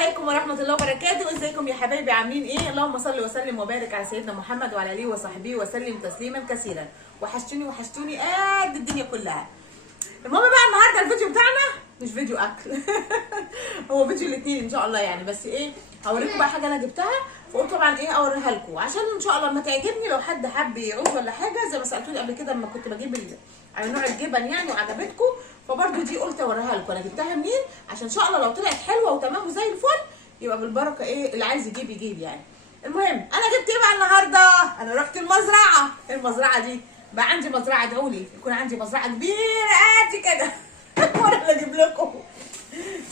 عليكم ورحمة الله وبركاته. ازيكم يا حبايبي؟ عاملين ايه؟ اللهم صل وسلم وبارك على سيدنا محمد وعلى اله وصحبه وسلم تسليما كثيرا. وحشتوني قد الدنيا كلها. المهم بقى النهارده الفيديو بتاعنا مش فيديو اكل هو فيديو الاثنين ان شاء الله يعني، بس ايه هوريكم بقى حاجه انا جبتها، فقلت طبعا ايه اوريها لكم عشان ان شاء الله لما تعجبني، لو حد حب يعوز ولا حاجه زي ما سالتوني قبل كده لما كنت بجيب على نوع الجبن يعني وعجبتكم، فبرده دي قلت اوريها لكم انا جبتها منين، عشان ان شاء الله لو طلعت حلوه وتمام وزي الفل يبقى بالبركه، ايه اللي عايز يجيب يعني. المهم انا جبت ايه بقى النهارده؟ انا رحت المزرعه دي بقى عندي مزرعه، ادعوا يكون عندي مزرعه كبيره قد كده وانا اللي اجيب لكم.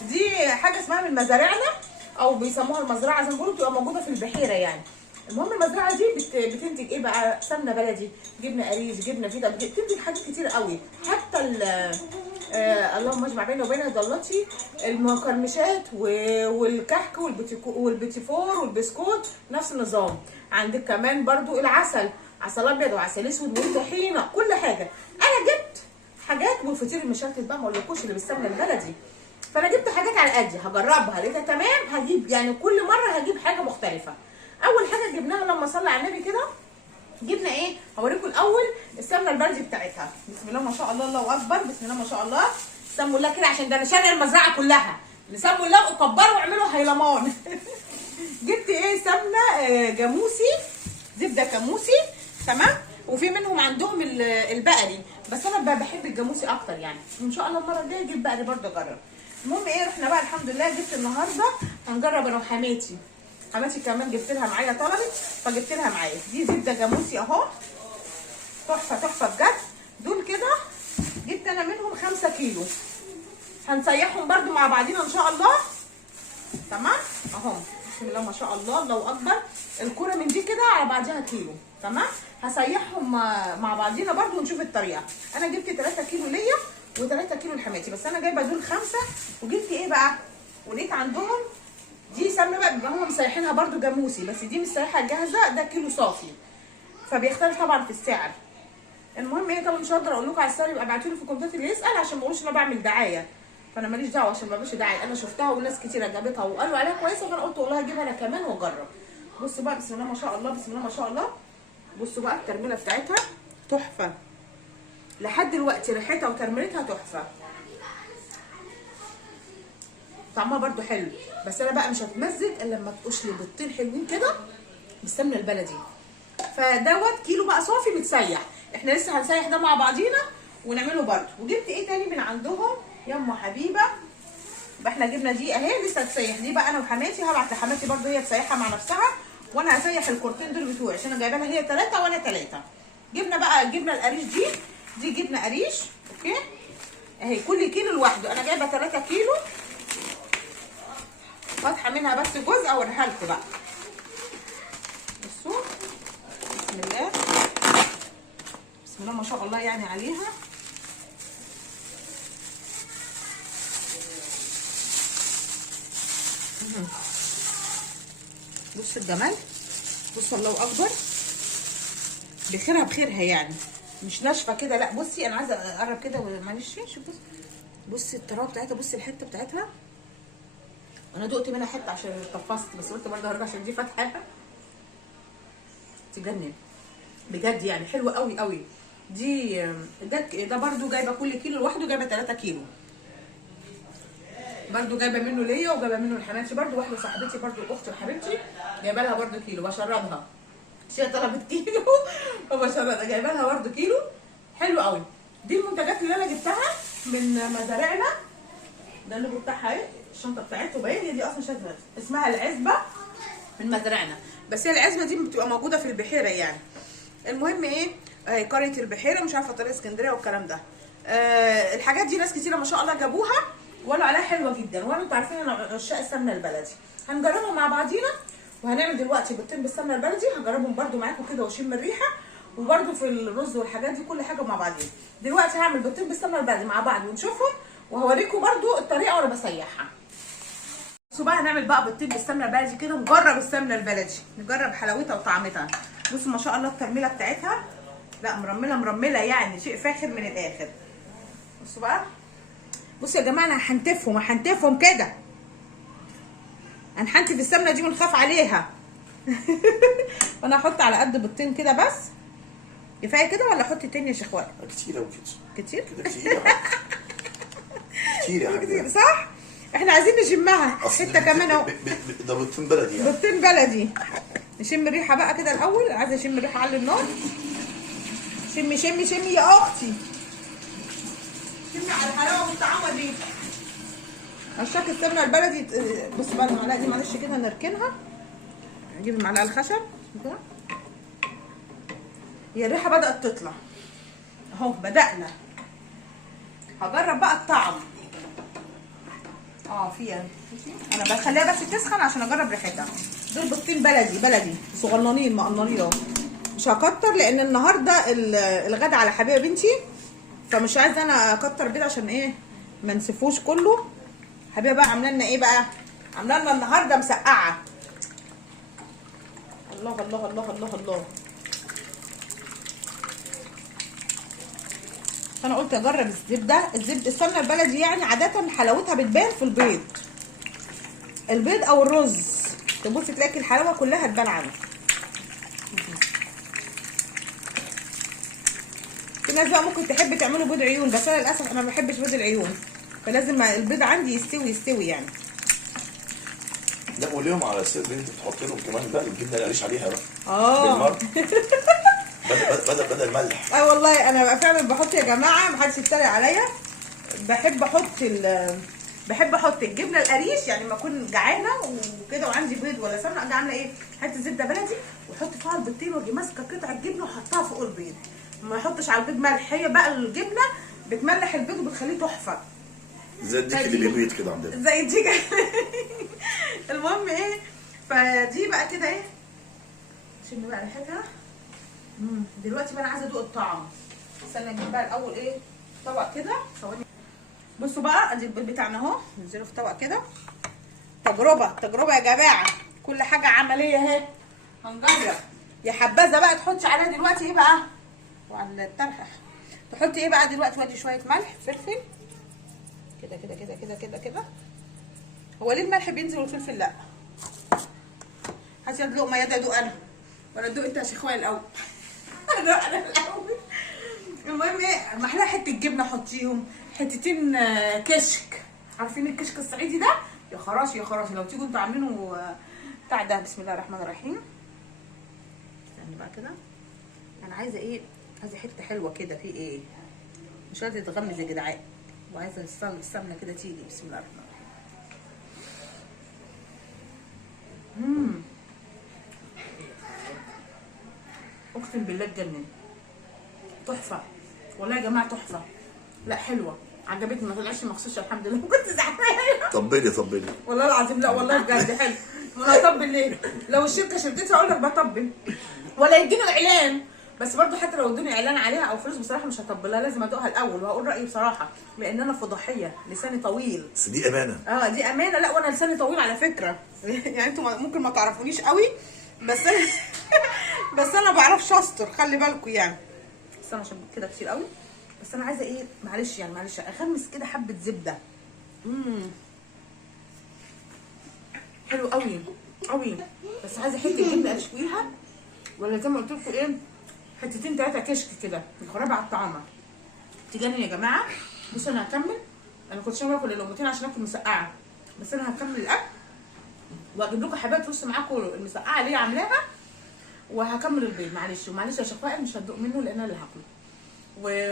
دي حاجه اسمها من مزارعنا او بيسموها المزرعه زي ما بيقولوا، بتبقى موجوده في البحيره يعني. المهم المزرعه دي بتنتج ايه بقى؟ سمنه بلدي، جبنه قريش، جبنه فيتا، بتنتج حاجات كتير قوي، حتى اللهم اجمع بيني وبين ضلتي المقرمشات والكحك والبيتيفور والبسكوت نفس النظام. عندك كمان برضو العسل، عسل ابيض وعسل اسود والطحينه، كل حاجه. انا جبت حاجات، والفطير المشلتت بقى ما اقولكوش اللي بالسمنه البلدي، فانا جبت حاجات على قدي هجربها، لقيتها تمام هجيب يعني كل مره هجيب حاجه مختلفه. اول حاجه جبناها لما صلي على النبي كده، جبنا ايه؟ هوريكم الاول السمنه البلدي بتاعتها. بسم الله ما شاء الله، الله اكبر، بسم الله ما شاء الله. سموا الله كده عشان ده انا شاريه المزرعه كلها، سموا الله وكبروا واعملوا هيلمان جبت ايه؟ سمنه جاموسي، زبده جاموسي، تمام. وفي منهم عندهم البقري، بس انا بحب الجاموسي اكتر يعني. ان شاء الله المره الجايه اجيب بقري برده اجرب. المهم ايه، رحنا بقى الحمد لله، جبت النهارده هنجرب انا وحماتي. حماتي كمان جبت لها معايا، طلبت فجبت لها معايا. دي زبده جاموسي اهو، تحفه بجد. دول كده جبت انا منهم 5 كيلو، هنسيحهم برده مع بعضينا ان شاء الله، تمام اهم. بسم الله ما شاء الله، الله اكبر. الكوره من دي كده على بعضها كيلو، تمام. هسيحهم مع بعضينا برده ونشوف الطريقه. انا جبت 3 كيلو ليا و3 كيلو لحماتي، بس انا جايبه دول 5. وجبت ايه بقى؟ ولقيت عندهم دي سمنه بقى، بيبقى هم مسيحينها برده جاموسي، بس دي مسيحه جاهزه، ده كيلو صافي، فبيختلف طبعا في السعر. المهم ايه، طبعا مش هقدر اقول لكم على السعر، يبقى ابعتوا لي في الكومنتات اللي يسال، عشان ما اقولش انا بعمل دعايه، فانا ماليش دعوه عشان ما بعملش دعايه. انا شفتها وناس كتير جابتها وقالوا عليها كويسه، فانا قلت والله هجيبها انا كمان واجرب. بصوا بقى، بسم الله ما شاء الله، بسم الله ما شاء الله. بصوا بقى الترميله بتاعتها تحفه لحد دلوقتي، ريحتها وترميلتها تحفه، طعمها برده حلو. بس انا بقى مش هتمزج الا لما تقش لي بيضتين حلوين كده بالسمنه البلدي. فدوت كيلو بقى صافي متسيح، احنا لسه هنسيح ده مع بعضينا ونعمله برده. وجبت ايه تاني من عندهم يا ام حبيبه؟ يبقى احنا جبنا دي اهي لسه هتسيح، دي بقى انا وحماتي، هبعت لحماتي برده هي تسيحها مع نفسها، وانا هسيح الكورتين دول بتوعي عشان انا جايبه لها هي 3 وانا 3. جبنا بقى جبنا القريش دي جبنه قريش، اوكي اهي كل كيلو لوحده. انا جايبه 3 كيلو، فاتحه منها بس جزء اوريها لكم بقى. بصوا بسم الله، بسم الله ما شاء الله يعني عليها. بص الجمال، بص الله اكبر، بخيرها بخيرها يعني، مش ناشفه كده لا. بصي انا عايزه اقرب كده معلش، شوف بصي الطراوه بتاعتها، بصي الحته بتاعتها. انا دقت منها حته عشان طفست، بس قلت برضه هرجع عشان دي فاتحاها تجنن بجد يعني، حلوه قوي قوي. دي ده برضه جايبه كل كيلو لوحده، جايبه 3 كيلو برضه، جايبه منه ليا وجايبه منه لحماتي برضه. واحده صاحبتي برضه اختي وحبيبتي جايبه لها برضه كيلو، بشربها عشان هي طلبت كيلو وبشربها، جايبه لها برضه كيلو. حلو قوي. دي المنتجات اللي انا جبتها من مزارعنا. ده اللوجو بتاعها اهي، الشنطه بتاعته باين، هي دي اصلا شكلها اسمها العزبه من مزارعنا، بس هي العزبه دي بتبقى موجوده في البحيره يعني. المهم ايه، قريه البحيره، مش عارفه طريق اسكندريه والكلام ده. الحاجات دي ناس كتيره ما شاء الله جابوها وقالوا عليها حلوه جدا، وانا انتوا عارفين انا عشاق السمنه البلدي. هنجربهم مع بعضينا، وهنعمل دلوقتي بيضتين بالسمنه البلدي، هجربهم برده معاكم كده واشم الريحه، وبرده في الرز والحاجات دي كل حاجه مع بعضينا. دلوقتي هعمل بيضتين بالسمنه البلدي مع بعض ونشوفهم، وهوريكم برده الطريقه وانا بسيحها. بصوا بقى هنعمل بقى بيضتين بالسمنه البلدي كده، نجرب السمنه البلدي، نجرب حلاوتها وطعمتها. بصوا ما شاء الله الترميله بتاعتها، لا مرمله يعني شيء فاخر من الاخر. بصوا بقى، بصوا يا جماعه انا هنتفهم كده، هنحنتف السمنه دي ونخاف عليها. فانا هحط على قد بيضتين كده بس. كفايه كده ولا احط تاني يا شيخوات؟ كتير قوي كده. كتير كده كتير يا حاج. كتير يا حاج. صح؟ احنا عايزين نشمها حته كمان اهو. ده بيضتين بلدي يعني. بيضتين بلدي. نشم الريحه بقى كده الاول، عايزه اشم الريحه على النار. شمي شمي شمي يا اختي. شمي على الحلاوه والطعامه دي. عشاك السمنه البلدي. بص بقى المعلقه دي معلش كده نركنها. نجيب المعلقه الخشب كده. هي الريحه بدات تطلع اهو، بدانا. هجرب بقى الطعم. فيها انا بخليها بس تسخن عشان اجرب ريحتها. دول بيضتين بلدي صغننين مقننين اهو. مش هكتر لان النهارده الغدا على حبيبه بنتي، فمش عايزه انا اكتر بيض عشان ايه ما نسفوش كله. حبيبه بقى عامله لنا ايه بقى؟ عامله لنا النهارده مسقعه. الله الله الله الله الله. فانا قلت اجرب الزبده. السمنه البلدي يعني عاده حلاوتها بتبان في البيض او الرز. تبصي تلاقي الحلاوه كلها تبان عنه. في ناس بقى ممكن تحب تعملوا بيض عيون، بس انا للاسف انا ما بحبش بيض العيون، فلازم البيض عندي يستوي يعني. لا وليهم على السر اللي انت بتحط لهم كمان بقى الجبنه القريش عليها بقى. بالمره. بدل الملح. والله انا بقى فعلا بحط يا جماعه، محدش يتريق عليا. بحب احط الجبنه القريش، يعني لما اكون جعانه وكده وعندي بيض ولا سمنه اجي عامله ايه؟ حته زبده بلدي واحط فيها البيضتين واجي ماسكه قطعه جبنه واحطها فوق البيض. ما احطش على البيض ملح، هي بقى الجبنه بتملح البيض وبتخليه تحفه. زي الديك اللي بيبيض كده عندنا. زي الديك. المهم ايه؟ فدي بقى كده ايه؟ شم بقى ريحتها. دلوقتي بقى انا عايزه ادوق الطعم. استنى اجيب بقى الاول ايه؟ طبق كده. ثواني. بصوا بقى ادي البيض بتاعنا اهو، ننزله في طبق كده. تجربه يا جماعه، كل حاجه عمليه اهي. هنجرب. يا حبذا بقى تحطي عليها دلوقتي ايه بقى؟ وعلى الطرح تحطي ايه بقى دلوقتي؟ وادي شويه ملح، فلفل كده كده كده كده كده كده. هو ليه الملح بينزل والفلفل لا؟ هاتي يد لقمه يد ادوق انا ولا تدوق انت يا شيخويا الاول؟ ادوق انا الاول. المهم ايه؟ محلاها حته جبنه حطيهم، حتتين كشك. عارفين الكشك الصعيدي ده؟ يا خراشي يا خراشي. لو تيجوا انتوا عاملينه بتاع ده. بسم الله الرحمن الرحيم. استني بقى كده. انا عايزه ايه؟ عايزه حته حلوه كده. في ايه؟ مش عايزه تتغمز يا جدعان، وعايزه السمنه كده تيجي. بسم الله الرحمن الرحيم. اقسم بالله تجنن. تحفه والله يا جماعه، تحفه. لا حلوه، عجبتني. ما طلعش مخصوص الحمد لله. كنت زعلانه. طبلي والله العظيم. لا والله بجد حلو. وانا هطبل ليه؟ لو الشركه شركتي اقول لك بطبل ولا يديني اعلان. بس برضو حتى لو ادوني اعلان عليها او فلوس بصراحه مش هطبلها، لازم ادوقها الاول وهقول رايي بصراحه، لان انا فضحيه لساني طويل. بس دي امانه. دي امانه. لا وانا لساني طويل على فكره. يعني انتوا ممكن ما تعرفونيش قوي، بس انا بس انا ما بعرفش استر، خلي بالكم يعني. بس انا عشان كده كتير قوي. بس انا عايزه ايه؟ معلش اغمس كده حبه زبده. حلو قوي قوي. بس عايزه حته جبنه اشويها، ولا زي ما قلت لكم ايه، حتتين 3 كشك كده يخربوا على الطعامه. تجنن يا جماعه. بصوا انا هكمل. انا كنت شامله باكل اللقمتين عشان اكل مسقعه، بس انا هكمل الاكل واجيب لكم حبايه توست معاكم المسقعه اللي هي عاملاها، وهكمل البيض. معلش يا شيخ مش هتدوق منه لان انا اللي هاكله.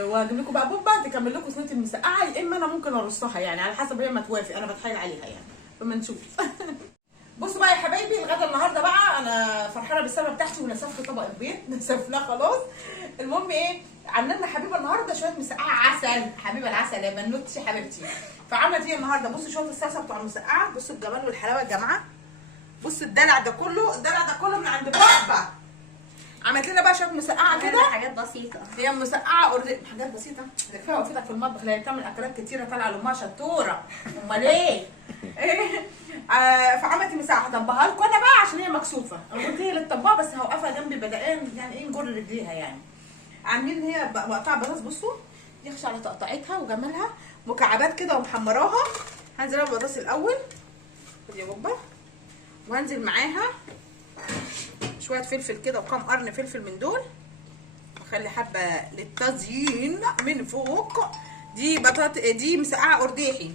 وهجيب لكم بقى بوبا تكمل لكم صينيه المسقعه، يا اما انا ممكن ارصها يعني على حسب هي ما توافق. انا بتحايل عليها يعني، فما نشوف. بصوا بقى يا حبايبي، الغدا النهارده بقى انا فرحانه بالسلمه بتاعتي ونسفت طبق البيض. نسفناه خلاص. المهم ايه؟ عامله لنا حبيبه النهارده شويه مسقعه عسل. حبيبه العسل يا بنوتي حبيبتي. فعملت ايه النهارده؟ بصوا شويه الصلصه بتوع المسقعه. بصوا الجمال والحلاوه يا جماعه. بصوا الدلع ده كله من عند بابا. عملت لنا بقى شويه مسقعه كده، حاجات بسيطه. هي مسقعه حاجات بسيطه. ده كفايه وقفتك في المطبخ. لا هي بتعمل اكلات كتيره طالعه لامها شطوره. امال ايه؟ فعملت مسقعه هطبقها لكم انا بقى عشان هي مكسوفه. انا قلت هي اللي تطبقها، بس هوقفها جنبي بدقان يعني ايه نجر رجليها يعني. عاملين هي مقطع بطاطس. بصوا يخشى على تقطعتها وجمالها، مكعبات كده ومحمراها. هنزل بالبطاطس الاول. خد يا بابا. وهنزل معاها شويه فلفل كده وكام قرن فلفل من دول، اخلي حبه للتزيين من فوق. دي دي مسقعه قرداحي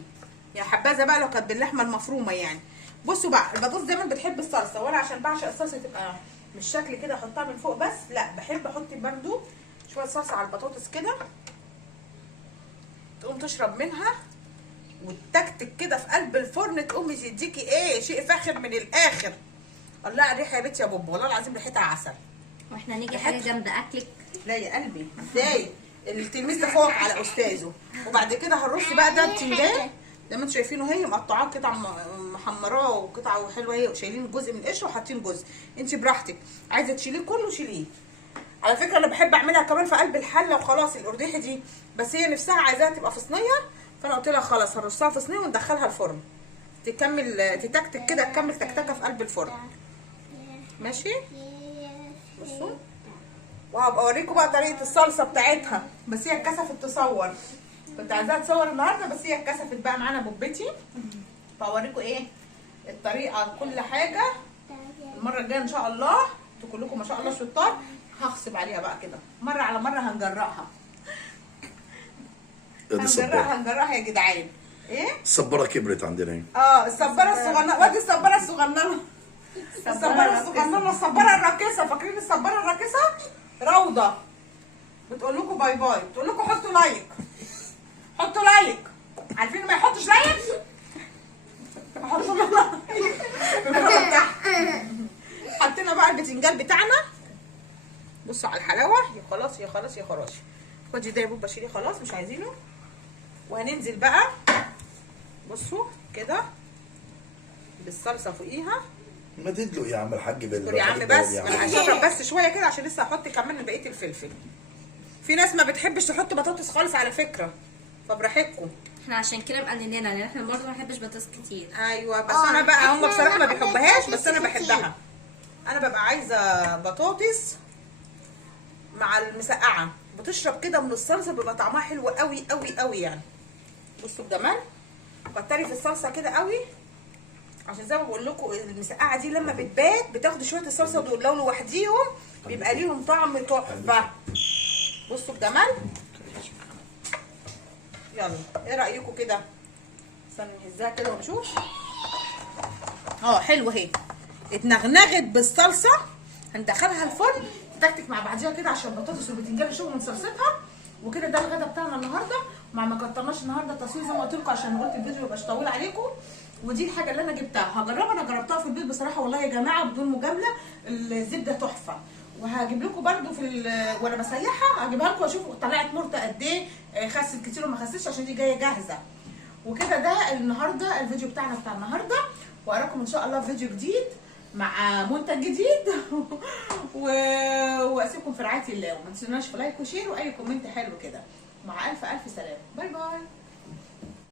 يا حبذا بقى لو كانت باللحمه المفرومه يعني. بصوا بقى البطاطس دايما بتحب الصلصه، وانا عشان بعشق الصلصه تبقى مش شكل كده احطها من فوق بس، لا بحب احط برده شويه صلصه على البطاطس كده تقوم تشرب منها وتكتك كده في قلب الفرن، تقوم تديكي ايه شيء فاخر من الاخر. الله على الريحه يا بنتي يا بوبو، والله العظيم ريحتها عسل. واحنا نيجي حاجه جنب اكلك؟ لا يا قلبي ازاي، التلميذ تفوق على استاذه. وبعد كده هنرص بقى ده بتنجان زي ما انتم شايفينه، هي مقطعاه قطع محمراه وقطعه حلوه، هي وشايلين جزء من القشر وحاطين جزء، انت براحتك عايزه تشيليه كله شيليه. على فكره انا بحب اعملها كمان في قلب الحله وخلاص القرداحي دي، بس هي نفسها عايزاها تبقى في صينيه، فانا قلت لها خلاص هنرصها في صينيه وندخلها الفرن تكمل تتكتك كده، تكمل تكتكه في قلب الفرن. ماشي بصوا، وهبقى اوريكم بقى طريقه الصلصه بتاعتها، بس هي اتكسفت تصور. كنت عايزاها تصور النهارده بس هي اتكسفت بقى معانا بوبتي، فاوريكم ايه الطريقه كل حاجه المره الجايه ان شاء الله. انتوا كلكم ما شاء الله شطار، هغصب عليها بقى كده مره على مره هنجرأها. هنجرأها يا جدعان. ايه الصباره كبرت عندنا. الصباره الصغننه، وادي الصباره الصغننه، الصباره الصغننه، الصباره الراكسه. فاكرين الصباره الراكسه؟ روضه بتقول لكم باي باي، بتقول لكم حطوا لايك، حطوا لايك. عارفين ما يحطش لايك؟ حطوا لايك. حطينا بقى البتنجان بتاعنا، بصوا على الحلاوه. يا خلاص يا خلاص يا خلاص، خدي ده يا بوبا شيليه خلاص مش عايزينه. وهننزل بقى بصوا كده بالصلصه فوقيها. ما تدلق يا عم الحاج اصبر يا عم بس، انا هشرب بس شويه كده عشان لسه هحط كمان بقيه الفلفل. في ناس ما بتحبش تحط بطاطس خالص على فكره، فبراحتكم. احنا عشان كده مقللينها لان احنا برضه ما بنحبش بطاطس كتير. ايوه بس انا بقى هم بصراحه ما بيحبهاش بس انا بحبها. انا ببقى عايزه بطاطس مع المسقعه بتشرب كده من الصلصه، بيبقى طعمها حلو قوي قوي قوي يعني. بصوا الجمال، كتري في الصلصه كده قوي عشان زي ما بقول لكم المسقعه دي لما بتبات بتاخد شويه الصلصه دول لو لوحديهم بيبقى ليهم طعم تحفه. بصوا الجمال. يلا ايه رايكم كده؟ استنى نهزها كده ونشوف. حلوه اهي، اتنغنغت بالصلصه. هندخلها الفرن تكتك مع بعضيها كده عشان البطاطس والبتنجان يشربوا من صلصتها. وكده ده الغدا بتاعنا النهارده، ما كترناش النهارده تصوير زي ما قلت لكم عشان قلت الفيديو ميبقاش طويل عليكم. ودي الحاجه اللي انا جبتها هجربها، انا جربتها في البيت بصراحه والله يا جماعه بدون مجامله، الزبده تحفه. وهجيب لكم برده وانا بسيحها هجيبها لكم واشوف طلعت مرته قد ايه، خست كتير وما خستش عشان دي جايه جاهزه. وكده ده النهارده الفيديو بتاعنا بتاع النهارده، واراكم ان شاء الله في فيديو جديد مع منتج جديد. واسيبكم في رعايه الله، وما تنسوناش في لايك وشير واي كومنت حلو كده. مع الف الف سلامه، باي باي.